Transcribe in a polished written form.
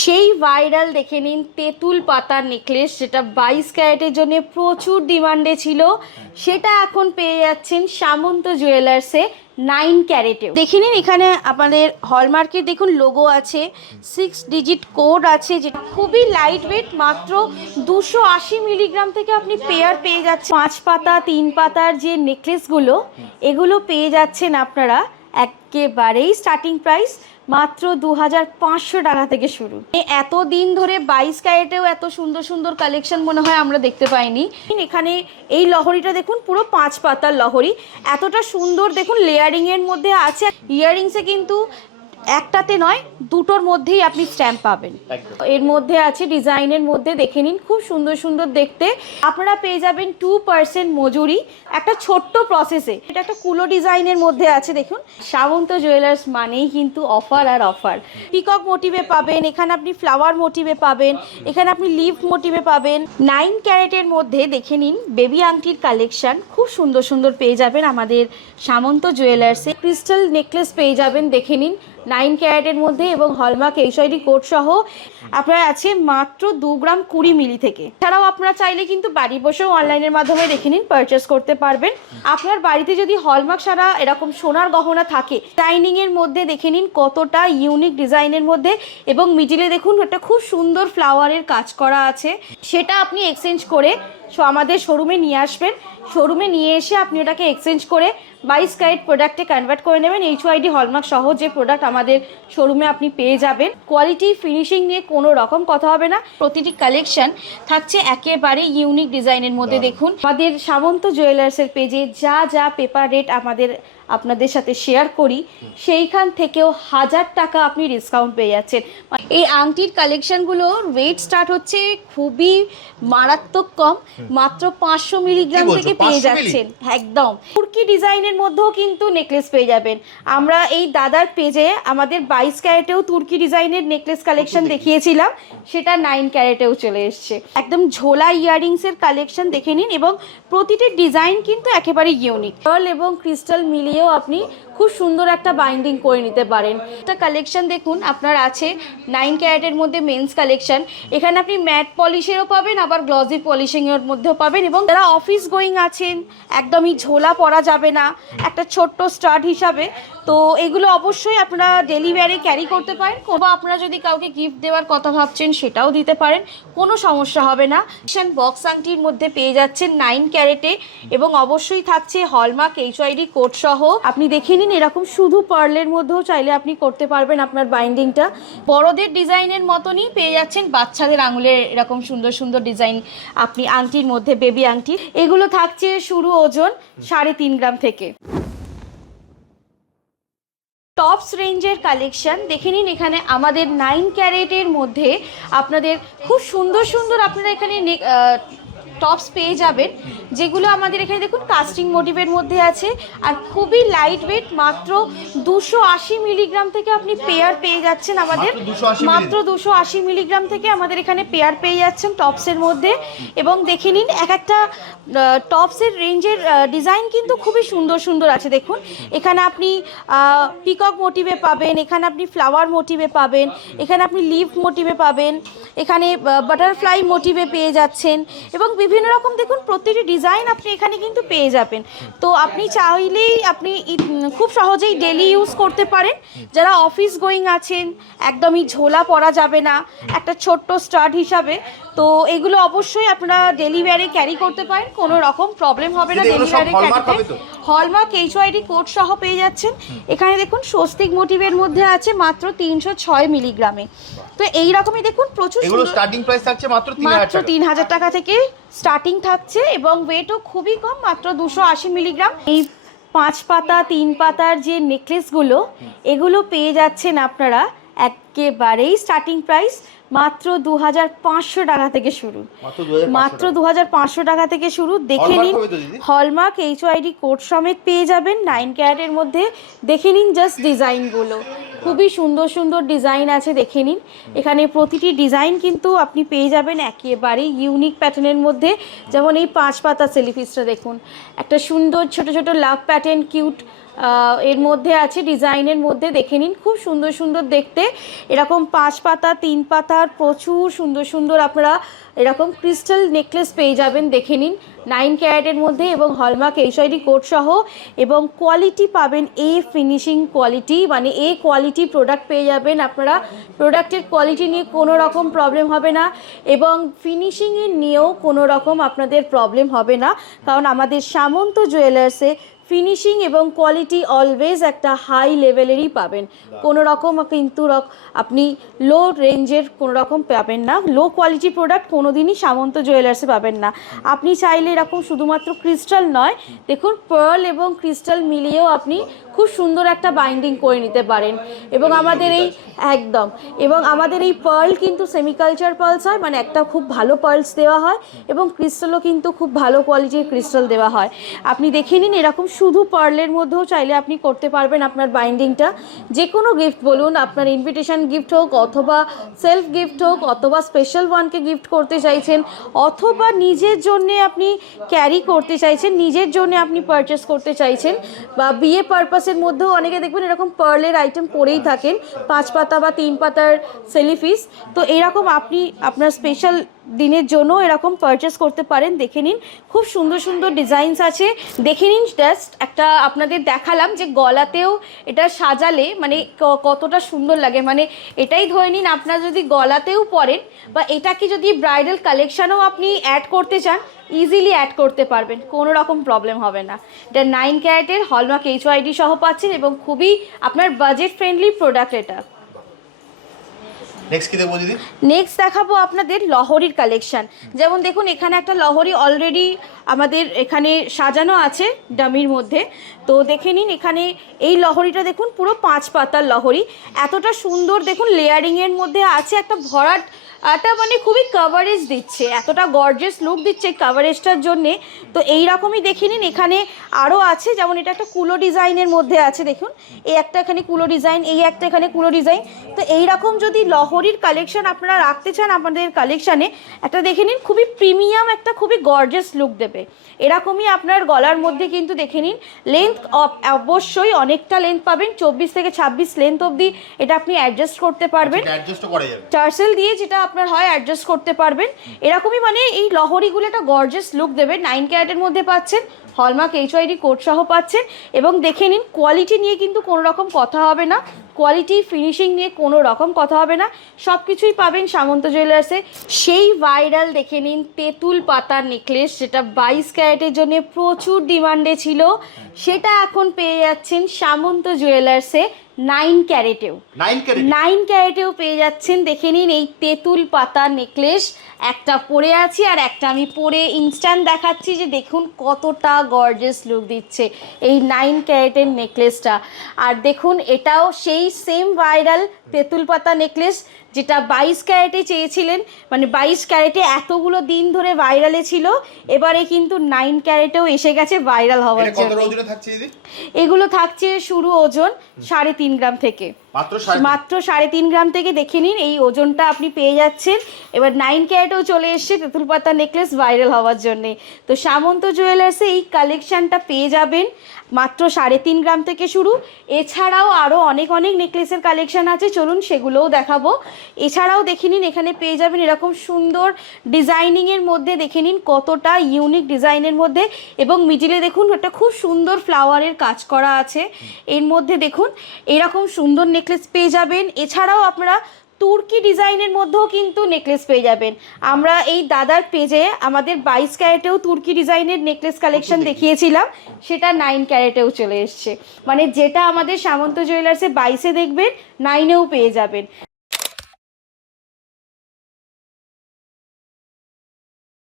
সেই ভাইরাল দেখে নিন তেঁতুল পাতার নেকলেস, যেটা 22 ক্যারেটের জন্য প্রচুর ডিমান্ডে ছিল, সেটা এখন পেয়ে যাচ্ছেন সামন্ত জুয়েলার্সে 9 ক্যারেটে। দেখে নিন এখানে আপনাদের হলমার্কের দেখুন লোগো আছে, 6 ডিজিট কোড আছে, যেটা খুবই লাইট ওয়েট, মাত্র 280 মিলিগ্রাম থেকে আপনি পেয়ার পেয়ে যাচ্ছেন। 5 পাতা 3 পাতার যে নেকলেসগুলো, এগুলো পেয়ে যাচ্ছেন আপনারা একেবারেই স্টার্টিং প্রাইস মাত্র 2500 টাকা থেকে শুরু। এত দিন ধরে 22 ক্যারেটেও এত সুন্দর সুন্দর কালেকশন মনে হয় আমরা দেখতে পাইনি। এখানে এই লহরিটা দেখুন, পুরো 5 পাতার লহরি, এতটা সুন্দর দেখুন, লেয়ারিং এর মধ্যে আছে। ইয়াররিংসে কিন্তু একটাতে নয়, দুটোর মধ্যেই আপনি স্ট্যাম্প পাবেন। এর মধ্যে আছে ডিজাইনের মধ্যে, দেখে নিন খুব সুন্দর সুন্দর দেখতে। আপনারা পেয়ে যাবেন 2% মজুরি একটা ছোট্ট প্রসেসে। এটা একটা কুলো ডিজাইনের মধ্যে আছে দেখুন। সামন্ত জুয়েলার্স মানেই কিন্তু অফার আর অফার। পিকক মোটিভে পাবেন, এখানে আপনি ফ্লাওয়ার মোটিভে পাবেন, এখানে আপনি লিফ মোটিভে পাবেন। 9 ক্যারেটের মধ্যে দেখে নিন বেবি আংটির কালেকশন খুব সুন্দর সুন্দর পেয়ে যাবেন আমাদের সামন্ত জুয়েলার্সে। ক্রিস্টাল নেকলেস পেয়ে যাবেন দেখে নিন 9 ক্যারেটের মধ্যে, এবং হলমার্ক এইচআইডি কোড সহ আপনার আছে মাত্র 2 গ্রাম 20 মিলি থেকে। এছাড়াও আপনারা চাইলে কিন্তু বাড়ি বসেও অনলাইনের মাধ্যমে দেখে নিন পারচেস করতে পারবেন। আপনার বাড়িতে যদি হলমার্ক ছাড়া এরকম সোনার গহনা থাকে, ডিজাইনিং এর মধ্যে দেখে নিন কতটা ইউনিক ডিজাইনের মধ্যে, এবং মিডিলে দেখুন একটা খুব সুন্দর ফ্লাওয়ারের কাজ করা আছে, সেটা আপনি এক্সচেঞ্জ করে আমাদের শোরুমে নিয়ে আসবেন। শোরুমে নিয়ে এসে আপনি ওটাকে এক্সচেঞ্জ করে 22 ক্যারেট প্রোডাক্টে কনভার্ট করে নেবেন। এইচআইডি হলমার্ক সহ যে প্রোডাক্ট আমাদের শোরুমে আপনি পেয়ে যাবেন। কোয়ালিটি ফিনিশিং নিয়ে কোনো রকম কথা হবে না। প্রতিটি কালেকশন থাকছে একেবারে ইউনিক ডিজাইনের মধ্যে। দেখুন আমাদের সামন্ত জুয়েলার্সের পেজে যা যা পেপার রেট আপনাদের সাথে শেয়ার করি, সেইখান থেকেও 1000 টাকা আপনি ডিসকাউন্ট পেয়ে যাচ্ছেন। এই আংটির কালেকশনগুলো ওয়েট স্টার্ট হচ্ছে খুবই মারাত্মক কম, মাত্র 500 মিলিগ্রাম থেকে পেয়ে যাচ্ছেন। একদম তুর্কি ডিজাইনের মধ্যেও কিন্তু নেকলেস পেয়ে যাবেন। আমরা এই দাদার পেজে আমাদের 22 ক্যারেটেও তুর্কি ডিজাইনের নেকলেস কালেকশন দেখিয়েছিলাম, সেটা 9 ক্যারেটেও চলে এসছে। একদম ঝোলা ইয়াররিংসের কালেকশন দেখে নিন, এবং প্রতিটি ডিজাইন কিন্তু একেবারে ইউনিক। পার্ল এবং ক্রিস্টাল মিলিয়েও আপনি খুব সুন্দর একটা বাইন্ডিং করে নিতে পারেন। একটা কালেকশন দেখুন আপনার আছে 9 ক্যারেটের মধ্যে মেন্স কালেকশন। এখানে আপনি ম্যাট পলিশেরও পাবেন, আবার গ্লসি পলিশিংয়ের মধ্যেও পাবেন। এবং যারা অফিস গোয়িং আছেন, একদমই ঝোলা পরা যাবে না, একটা ছোট্ট স্টার্ট হিসাবে, তো এগুলো অবশ্যই আপনারা ডেলি ওয়্যারে ক্যারি করতে পারেন। বা আপনারা যদি কাউকে গিফট দেওয়ার কথা ভাবছেন, সেটাও দিতে পারেন, কোনো সমস্যা হবে না। বক্স আংটির মধ্যে পেয়ে যাচ্ছেন 9 ক্যারেটে, এবং অবশ্যই থাকছে হলমার্ক এইচআইডি কোড সহ। আপনি দেখে নিন এরকম শুধু পার্লের মধ্যেও চাইলে আপনি করতে পারবেন আপনার বাইন্ডিংটা। বড়দের ডিজাইনের মতনই পেয়ে যাচ্ছেন বাচ্চাদের আঙুলের এরকম সুন্দর সুন্দর ডিজাইন আপনি আংটির মধ্যে, বেবি আংটি। এগুলো থাকছে শুরু ওজন 3.5 গ্রাম থেকে। টপস রেঞ্জের কালেকশন দেখে নিন। এখানে আমাদের 9 ক্যারেটের মধ্যে আপনাদের খুব সুন্দর সুন্দর আপনারা এখানে টপস পেয়ে যাবেন, যেগুলো আমাদের এখানে দেখুন কাস্টিং মোটিভের মধ্যে আছে, আর খুবই লাইট ওয়েট, মাত্র 280 মিলিগ্রাম থেকে আপনি পেয়ার পেয়ে যাচ্ছেন আমাদের। মাত্র 280 মিলিগ্রাম থেকে আমাদের এখানে পেয়ার পেয়ে যাচ্ছেন টপসের মধ্যে। এবং দেখে নিন এক একটা টপসের রেঞ্জের ডিজাইন কিন্তু খুবই সুন্দর সুন্দর আছে। দেখুন এখানে আপনি পিকক মোটিভে পাবেন, এখানে আপনি ফ্লাওয়ার মোটিভে পাবেন, এখানে আপনি লিফ মোটিভে পাবেন, এখানে বাটারফ্লাই মোটিভে পেয়ে যাচ্ছেন, এবং বিভিন্ন রকম দেখুন প্রতিটি ডিজাইন আপনি এখানে কিন্তু পেয়ে যাবেন। তো আপনি চাইলেই আপনি খুব সহজেই ডেলি ইউজ করতে পারেন। যারা অফিস গোয়িং আছেন, একদমই ঝোলা পরা যাবে না, একটা ছোট্ট স্টার্ট হিসাবে, তো এগুলো অবশ্যই আপনারা ডেলি ওয়্যারে ক্যারি করতে পারেন, কোনো রকম প্রবলেম হবে না ডেলি ওয়্যারে ক্যারিতে। হলমার্ক এইচআইডি কোড সহ পেয়ে যাচ্ছেন। এখানে দেখুন স্বস্তিক মোটিভের মধ্যে আছে মাত্র 306 মিলিগ্রামে। তো এই রকমই দেখুন প্রচুর স্টার্টিং প্রাইস থাকছে মাত্র 3000 টাকা থেকে স্টার্টিং থাকছে, এবং ওয়েটও খুবই কম, মাত্র 280 মিলিগ্রাম। এই 5 পাতা 3 পাতার যে নেকলেসগুলো, এগুলো পেয়ে যাচ্ছেন আপনারা একেবারেই স্টার্টিং প্রাইস মাত্র 2500 টাকা থেকে শুরু। মাত্র 2500 টাকা থেকে শুরু। দেখে নিন হলমার্ক এইচআইডি কোড সমেত পেয়ে যাবেন 9 ক্যারেটের মধ্যে। দেখে নিন জাস্ট ডিজাইনগুলো, খুবই সুন্দর সুন্দর ডিজাইন আছে। দেখে নিন এখানে প্রতিটি ডিজাইন কিন্তু আপনি পেয়ে যাবেন একেবারেই ইউনিক প্যাটার্নের মধ্যে। যেমন এই 5 পাতা সেলিফিসটা দেখুন, একটা সুন্দর ছোট ছোট লাভ প্যাটার্ন কিউট এর মধ্যে আছে, ডিজাইনের মধ্যে দেখে নিন, খুব সুন্দর সুন্দর দেখতে। এরকম 5 পাতা 3 পাতার প্রচুর সুন্দর সুন্দর আপনারা এরকম ক্রিস্টাল নেকলেস পেয়ে যাবেন, দেখে নিন 9 ক্যারেটের মধ্যে এবং হলমার্ক HID কোড সহ। এবং কোয়ালিটি পাবেন ফিনিশিং কোয়ালিটি, মানে কোয়ালিটি প্রোডাক্ট পেয়ে যাবেন আপনারা। প্রোডাক্টের কোয়ালিটি নিয়ে কোনো রকম প্রবলেম হবে না এবং ফিনিশিংয়ের নিয়েও কোনো রকম আপনাদের প্রবলেম হবে না, কারণ আমাদের সামন্ত জুয়েলার্সে ফিনিশিং এবং কোয়ালিটি অলওয়েজ একটা হাই লেভেলেরই পাবেন। কোনো রকম কিন্তু আপনি লো রেঞ্জের কোনো রকম পাবেন না, লো কোয়ালিটি প্রোডাক্ট কোনো দিনই সামন্ত জুয়েলার্সে পাবেন না। আপনি চাইলে এরকম শুধুমাত্র ক্রিস্টাল নয়, দেখুন পার্ল এবং ক্রিস্টাল মিলিয়েও আপনি খুব সুন্দর একটা বাইন্ডিং করে নিতে পারেন। এবং আমাদের এই একদম, এবং আমাদের এই পার্ল কিন্তু সেমিকালচার পার্লস হয়, মানে একটা খুব ভালো পার্লস দেওয়া হয় এবং ক্রিস্টালও কিন্তু খুব ভালো কোয়ালিটির ক্রিস্টাল দেওয়া হয়। আপনি দেখে নিন, এরকম শুধু পার্লের মধ্যেও চাইলে আপনি করতে পারবেন আপনার বাইন্ডিংটা। যে কোনো গিফট বলুন, আপনার ইনভিটেশন গিফট হোক অথবা সেলফ গিফট হোক অথবা স্পেশাল ওয়ানকে গিফট করতে চাইছেন অথবা নিজের জন্যে আপনি ক্যারি করতে চাইছেন, নিজের জন্য আপনি পারচেস করতে চাইছেন, বা বিয়ে পারপাসের মধ্যেও অনেকে দেখবেন এরকম পার্লের আইটেম পরেই থাকেন, 5 পাতা বা 3 পাতার সেলিফিস। তো এরকম আপনি আপনার স্পেশাল দিনের জন্য এরকম পারচেস করতে পারেন। দেখে নিন খুব সুন্দর সুন্দর ডিজাইনস আছে, দেখে নিন। জাস্ট একটা আপনাদের দেখালাম যে গলাতেও এটা সাজালে মানে কতটা সুন্দর লাগে, মানে এটাই ধরে নিন আপনারা যদি গলাতেও পরেন বা এটাকে যদি ব্রাইডাল কালেকশানেও আপনি অ্যাড করতে চান, ইজিলি অ্যাড করতে পারবেন, কোনো রকম প্রবলেম হবে না। এটা 9 ক্যারেটের হলমার্ক HID সহ পাচ্ছেন এবং খুবই আপনার বাজেট ফ্রেন্ডলি প্রোডাক্ট এটা। নেক্সট কি দেবো দিদি? নেক্সট দেখাবো আপনাদের লহরির কালেকশন। যেমন দেখুন এখানে একটা লহরি অলরেডি আমাদের এখানে সাজানো আছে ডামির মধ্যে। তো দেখে নিন এখানে এই লহরিটা দেখুন পুরো 5 পাতার লহরি, এতটা সুন্দর দেখুন লেয়ারিংয়ের মধ্যে আছে, একটা ভরাট এটা মানে খুবই কাভারেজ দিচ্ছে, এতটা গর্জিয়াস লুক দিচ্ছে কাভারেজটার জন্যে। তো এই রকমই দেখে নিন এখানে আরও আছে, যেমন এটা একটা কুলো ডিজাইনের মধ্যে আছে, দেখুন এই একটা এখানে কুলো ডিজাইন, এই একটা এখানে কুলো ডিজাইন। তো এই রকম যদি লহরির কালেকশন আপনারা রাখতে চান আপনাদের কালেকশানে, একটা দেখে নিন খুবই প্রিমিয়াম একটা খুবই গর্জিয়াস লুক দেবে। এরকমই আপনার গলার মধ্যে কিন্তু দেখে নিন লেন্থ অবশ্যই অনেকটা লেন্থ পাবেন, 24 থেকে 26 লেন্থ অবধি এটা আপনি অ্যাডজাস্ট করতে পারবেন, টার্সেল দিয়ে যেটা আপনার হয় অ্যাডজাস্ট করতে পারবেন। এরকমই মানে এই লহরিগুলো একটা গর্জিয়াস লুক দেবে। 9 ক্যারেটের মধ্যে পাচ্ছেন, হলমার্ক HID কোড সহ পাচ্ছেন এবং দেখে নিন কোয়ালিটি নিয়ে কিন্তু কোনো রকম কথা হবে না, কোয়ালিটি ফিনিশিং নিয়ে কোনো রকম কথা হবে না, সব কিছুই পাবেন সামন্ত জুয়েলার্সে। সেই ভাইরাল দেখে নিন তেঁতুল পাতার নেকলেস, যেটা 22 ক্যারেটের জন্য প্রচুর ডিমান্ডে ছিল, সেটা এখন পেয়ে যাচ্ছেন সামন্ত জুয়েলার্সে 9 ক্যারেটেও। 9 ক্যারেটেও পেয়ে যাচ্ছেন। দেখে নিন এই তেঁতুল পাতার নেকলেস, একটা পরে আছি আর একটা আমি পরে ইনস্ট্যান্ট দেখাচ্ছি যে দেখুন কতটা গর্জিয়াস লুক দিচ্ছে এই 9 ক্যারেটের নেকলেসটা। আর দেখুন এটাও সেই সেম ভাইরাল তেঁতুল পাতা নেকলেস যেটা 22 ক্যারেটে চেয়েছিলেন, মানে 22 ক্যারেটে এতগুলো দিন ধরে ভাইরালে ছিল, এবারে কিন্তু 9 ক্যারেটেও এসে গেছে ভাইরাল হওয়ার জন্য। এগুলো থাকছে শুরু ওজন 3.5 গ্রাম থেকে, মাত্র 3.5 গ্রাম থেকে। দেখে নিন এই ওজনটা আপনি পেয়ে যাচ্ছেন। এবার 9 ক্যারেটেও চলে এসছে তেঁতুল পাতা নেকলেস ভাইরাল হওয়ার জন্যে। তো সামন্ত জুয়েলার্সে এই কালেকশানটা পেয়ে যাবেন মাত্র 3.5 গ্রাম থেকে শুরু। এছাড়াও আরও অনেক নেকলেসের কালেকশান আছে, চলুন সেগুলোও দেখাবো। এছাড়াও দেখে নিন এখানে পেয়ে যাবেন এরকম সুন্দর ডিজাইনিংয়ের মধ্যে, দেখে নিন কতটা ইউনিক ডিজাইনের মধ্যে, এবং মিডিলে দেখুন একটা খুব সুন্দর ফ্লাওয়ারের কাজ করা আছে এর মধ্যে, দেখুন এরকম সুন্দর নেকলেস পেয়ে যাবেন। এছাড়াও আপনারা তুর্কি ডিজাইনের মধ্যেও কিন্তু নেকলেস পেয়ে যাবেন। আমরা এই দাদার পেজে আমাদের 22 ক্যারেটেও তুর্কি ডিজাইনের নেকলেস কালেকশন দেখিয়েছিলাম, সেটা 9 ক্যারেটেও চলে এসছে। মানে যেটা আমাদের সামন্ত জুয়েলার্সে 22-এ দেখবেন 9-এও পেয়ে যাবেন।